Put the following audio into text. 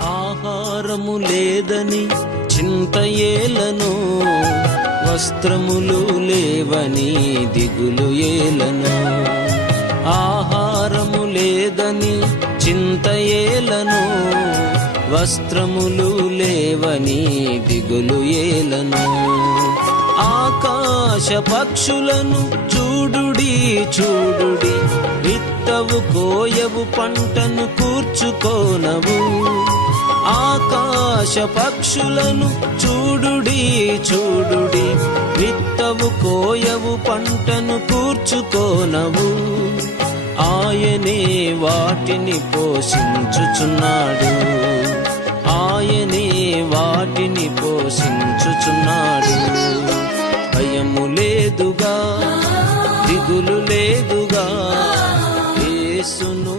ఆహారము లేదని చింత ఏలను, వస్త్రములు లేవని దిగులు ఏలను. ఆహారము లేదని చింత ఏలను, వస్త్రములు లేవని దిగులు ఏలను. ఆకాశ పక్షులను చూడుడి చూడుడి, విత్తవు కోయవు పంటను కూర్చుకోనవు. ఆకాశ పక్షులను చూడుడి చూడుడి, విత్తవు కోయవు పంటను కూర్చుకోనవు. ఆయనే వాటిని పోషించుచున్నాడు, ఆయనే వాటిని పోషించుచున్నాడు. భయము లేదుగా, దిగులు లేదుగా, యేసును